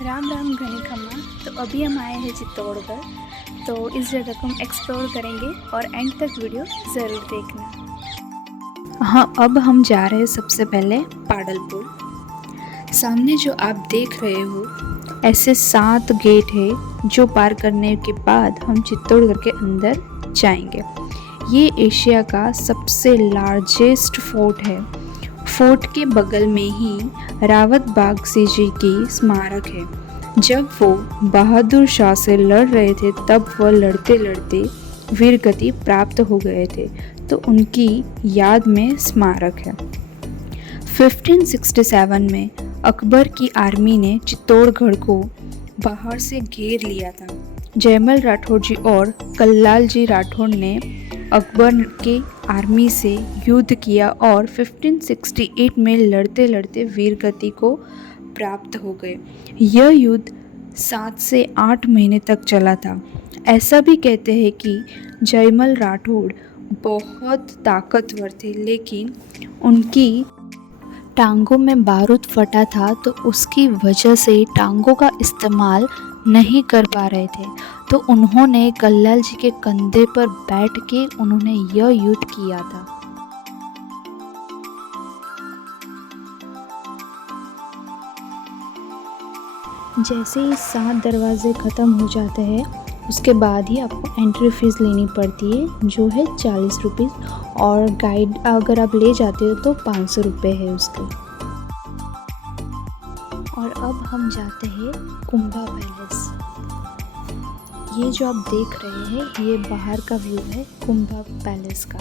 राम राम घने खम्मा। तो अभी हम आए हैं चित्तौड़गढ़। तो इस जगह को हम एक्सप्लोर करेंगे और एंड तक वीडियो ज़रूर देखना। हाँ, अब हम जा रहे हैं सबसे पहले पाडलपुर। सामने जो आप देख रहे हो ऐसे 7 गेट है जो पार करने के बाद हम चित्तौड़गढ़ के अंदर जाएंगे। ये एशिया का सबसे लार्जेस्ट फोर्ट है। फोर्ट के बगल में ही रावत बाग जी की स्मारक है। जब वो बहादुर शाह से लड़ रहे थे तब वह लड़ते लड़ते वीरगति प्राप्त हो गए थे, तो उनकी याद में स्मारक है। 1567 में अकबर की आर्मी ने चित्तौड़गढ़ को बाहर से घेर लिया था। जयमल राठौर जी और कल्लाल जी राठौर ने अकबर के आर्मी से युद्ध किया और 1568 में लड़ते लड़ते वीरगति को प्राप्त हो गए। यह युद्ध 7 से 8 महीने तक चला था। ऐसा भी कहते हैं कि जयमल राठौड़ बहुत ताकतवर थे, लेकिन उनकी टांगों में बारूद फटा था, तो उसकी वजह से टांगों का इस्तेमाल नहीं कर पा रहे थे। तो उन्होंने कल्लाल जी के कंधे पर बैठ के उन्होंने यह युद्ध किया था। जैसे ही 7 दरवाजे ख़त्म हो जाते हैं उसके बाद ही आपको एंट्री फीस लेनी पड़ती है, जो है 40 रुपीज़, और गाइड अगर आप ले जाते हो तो 500 रुपये है उसके। और अब हम जाते हैं कुंभा पैलेस। ये जो आप देख रहे हैं ये बाहर का व्यू है कुंभा पैलेस का।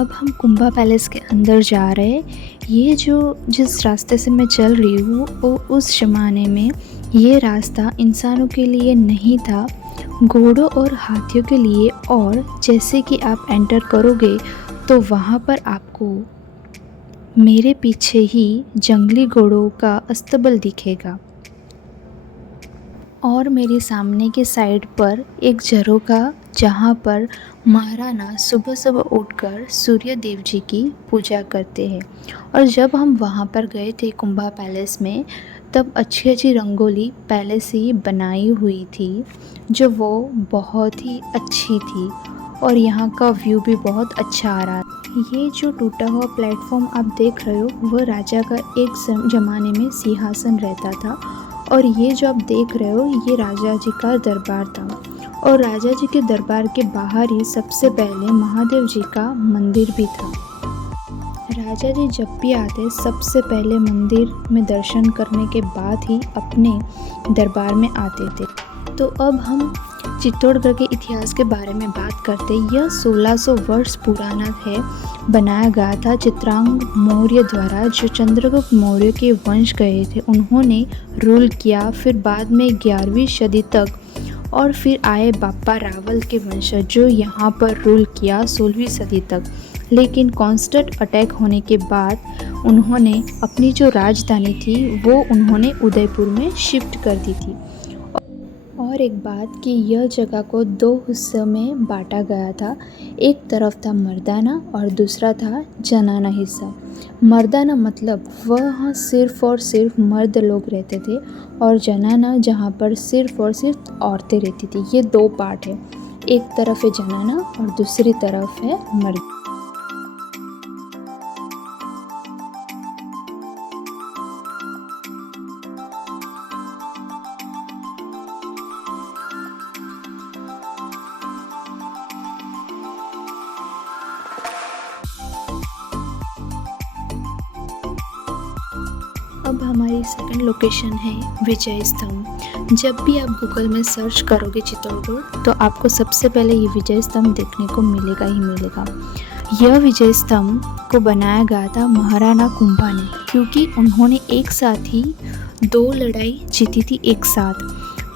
अब हम कुंभा पैलेस के अंदर जा रहे हैं। ये जो जिस रास्ते से मैं चल रही हूँ वो उस ज़माने में ये रास्ता इंसानों के लिए नहीं था, घोड़ों और हाथियों के लिए। और जैसे कि आप एंटर करोगे तो वहाँ पर आपको मेरे पीछे ही जंगली घोड़ों का अस्तबल दिखेगा, और मेरे सामने के साइड पर एक झरोखा जहाँ पर महाराणा सुबह सुबह उठकर सूर्य देव जी की पूजा करते हैं। और जब हम वहाँ पर गए थे कुंभा पैलेस में, तब अच्छी अच्छी रंगोली पहले से ही बनाई हुई थी, जो वो बहुत ही अच्छी थी, और यहाँ का व्यू भी बहुत अच्छा आ रहा था। ये जो टूटा हुआ प्लेटफॉर्म आप देख रहे हो वह राजा का एक ज़माने में सिंहासन रहता था, और ये जो आप देख रहे हो ये राजा जी का दरबार था। और राजा जी के दरबार के बाहर ही सबसे पहले महादेव जी का मंदिर भी था। राजा जी जब भी आते सबसे पहले मंदिर में दर्शन करने के बाद ही अपने दरबार में आते थे। तो अब हम चित्तौड़गढ़ के इतिहास के बारे में बात करते। यह 1600 वर्ष पुराना है। बनाया गया था चित्रांग मौर्य द्वारा, जो चंद्रगुप्त मौर्य के वंश गए थे। उन्होंने रूल किया, फिर बाद में 11वीं सदी तक, और फिर आए बापा रावल के वंशज जो यहाँ पर रूल किया 16वीं सदी तक। लेकिन कांस्टेंट अटैक होने के बाद उन्होंने अपनी जो राजधानी थी वो उन्होंने उदयपुर में शिफ्ट कर दी थी। और एक बात कि यह जगह को 2 हिस्सों में बांटा गया था। एक तरफ था मर्दाना और दूसरा था जनाना हिस्सा। मर्दाना मतलब वहाँ सिर्फ़ और सिर्फ मर्द लोग रहते थे, और जनाना जहाँ पर सिर्फ़ और सिर्फ औरतें रहती थी। ये 2 पार्ट है, एक तरफ है जनाना और दूसरी तरफ है मर्द। अब हमारी सेकंड लोकेशन है विजय स्तंभ। जब भी आप गूगल में सर्च करोगे चित्तौड़गढ़ तो आपको सबसे पहले ये विजय स्तंभ देखने को मिलेगा ही मिलेगा। यह विजय स्तंभ को बनाया गया था महाराणा कुंभा ने, क्योंकि उन्होंने एक साथ ही 2 लड़ाई जीती थी एक साथ।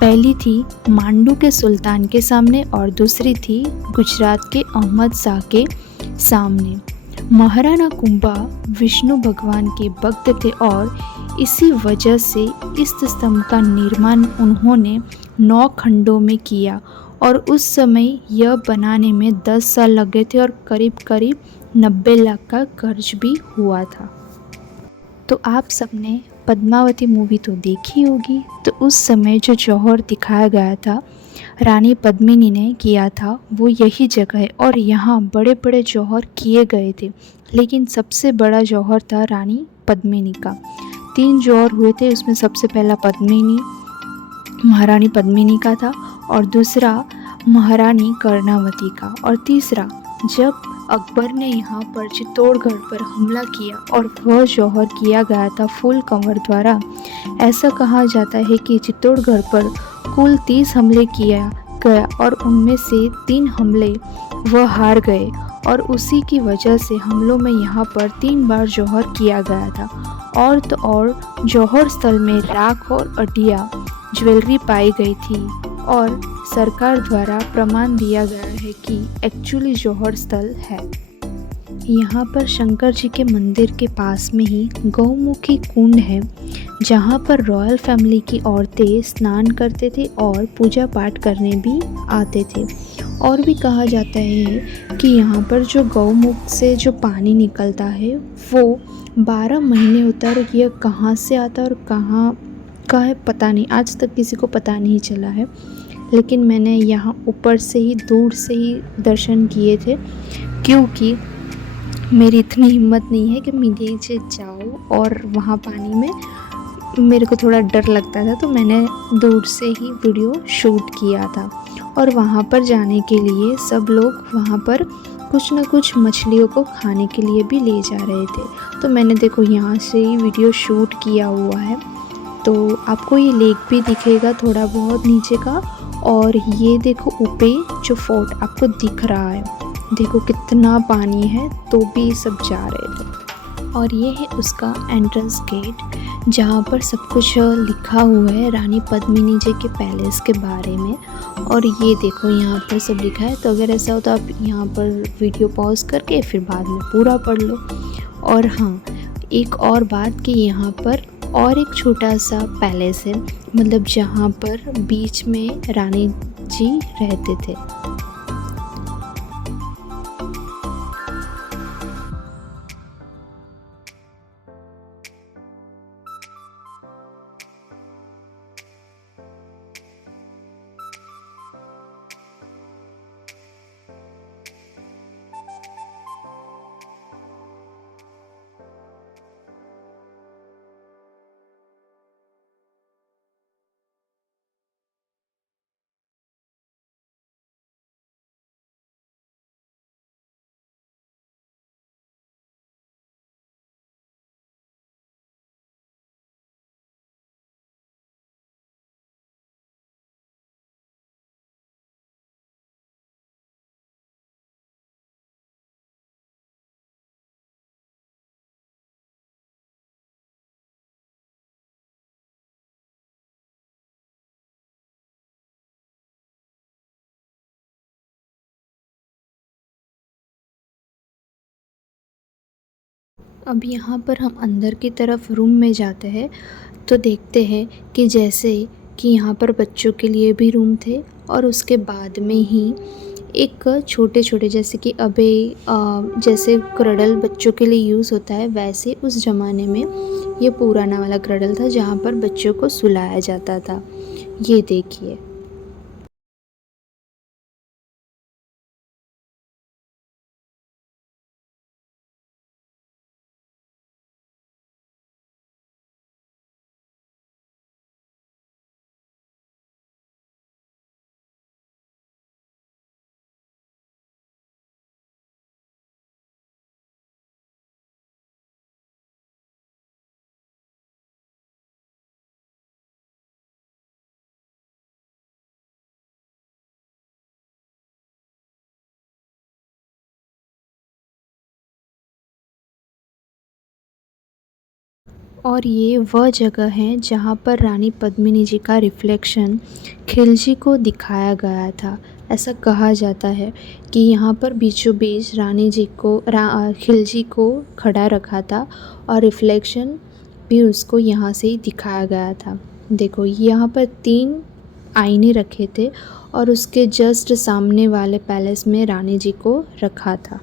पहली थी मांडू के सुल्तान के सामने और दूसरी थी गुजरात के अहमद शाह के सामने। महाराणा कुंभा विष्णु भगवान के भक्त थे, और इसी वजह से इस स्तंभ का निर्माण उन्होंने 9 खंडों में किया, और उस समय यह बनाने में 10 साल लगे थे और करीब करीब 90 लाख का खर्च भी हुआ था। तो आप सबने पद्मावती मूवी तो देखी होगी। तो उस समय जो जौहर दिखाया गया था रानी पद्मिनी ने किया था वो यही जगह है और यहाँ बड़े बड़े जौहर किए गए थे, लेकिन सबसे बड़ा जौहर था रानी पद्मिनी का। 3 जौहर हुए थे, उसमें सबसे पहला पद्मिनी महारानी पद्मिनी का था और दूसरा महारानी कर्णावती का और तीसरा जब अकबर ने यहाँ पर चित्तौड़गढ़ पर हमला किया और वह जौहर किया गया था फूल कंवर द्वारा। ऐसा कहा जाता है कि चित्तौड़गढ़ पर कुल 30 हमले किया गया और उनमें से 3 हमले वह हार गए और उसी की वजह से हमलों में यहाँ पर 3 बार जौहर किया गया था। और तो और जौहर स्थल में राख और अटिया ज्वेलरी पाई गई थी और सरकार द्वारा प्रमाण दिया गया है कि एक्चुअली जौहर स्थल है। यहाँ पर शंकर जी के मंदिर के पास में ही गौमुखी कुंड है, जहाँ पर रॉयल फैमिली की औरतें स्नान करते थे और पूजा पाठ करने भी आते थे। और भी कहा जाता है कि यहाँ पर जो गौमुख से जो पानी निकलता है वो 12 महीने होता है और यह कहाँ से आता है और कहाँ का है पता नहीं, आज तक किसी को पता नहीं चला है। लेकिन मैंने यहाँ ऊपर से ही दूर से ही दर्शन किए थे, क्योंकि मेरी इतनी हिम्मत नहीं है कि मैं नीचे जाऊँ और वहाँ पानी में मेरे को थोड़ा डर लगता था, तो मैंने दूर से ही वीडियो शूट किया था। और वहाँ पर जाने के लिए सब लोग वहाँ पर कुछ ना कुछ मछलियों को खाने के लिए भी ले जा रहे थे, तो मैंने देखो यहाँ से ही वीडियो शूट किया हुआ है। तो आपको ये लेक भी दिखेगा थोड़ा बहुत नीचे का, और ये देखो ऊपर जो फोर्ट आपको दिख रहा है, देखो कितना पानी है तो भी सब जा रहे थे। और ये है उसका एंट्रेंस गेट, जहाँ पर सब कुछ लिखा हुआ है रानी पद्मिनी जी के पैलेस के बारे में। और ये देखो यहाँ पर सब लिखा है, तो अगर ऐसा हो तो आप यहाँ पर वीडियो पॉज करके फिर बाद में पूरा पढ़ लो। और हाँ, एक और बात कि यहाँ पर और एक छोटा सा पैलेस है, मतलब जहाँ पर बीच में रानी जी रहते थे। अब यहाँ पर हम अंदर की तरफ रूम में जाते हैं तो देखते हैं कि जैसे कि यहाँ पर बच्चों के लिए भी रूम थे और उसके बाद में ही एक छोटे छोटे जैसे कि अभी जैसे क्रडल बच्चों के लिए यूज़ होता है, वैसे उस ज़माने में ये पुराना वाला क्रडल था जहाँ पर बच्चों को सुलाया जाता था। ये देखिए। और ये वह जगह है जहाँ पर रानी पद्मिनी जी का रिफ्लेक्शन खिलजी को दिखाया गया था। ऐसा कहा जाता है कि यहाँ पर बीचों बीच रानी जी को खिलजी को खड़ा रखा था और रिफ्लेक्शन भी उसको यहाँ से ही दिखाया गया था। देखो यहाँ पर 3 आईने रखे थे और उसके जस्ट सामने वाले पैलेस में रानी जी को रखा था।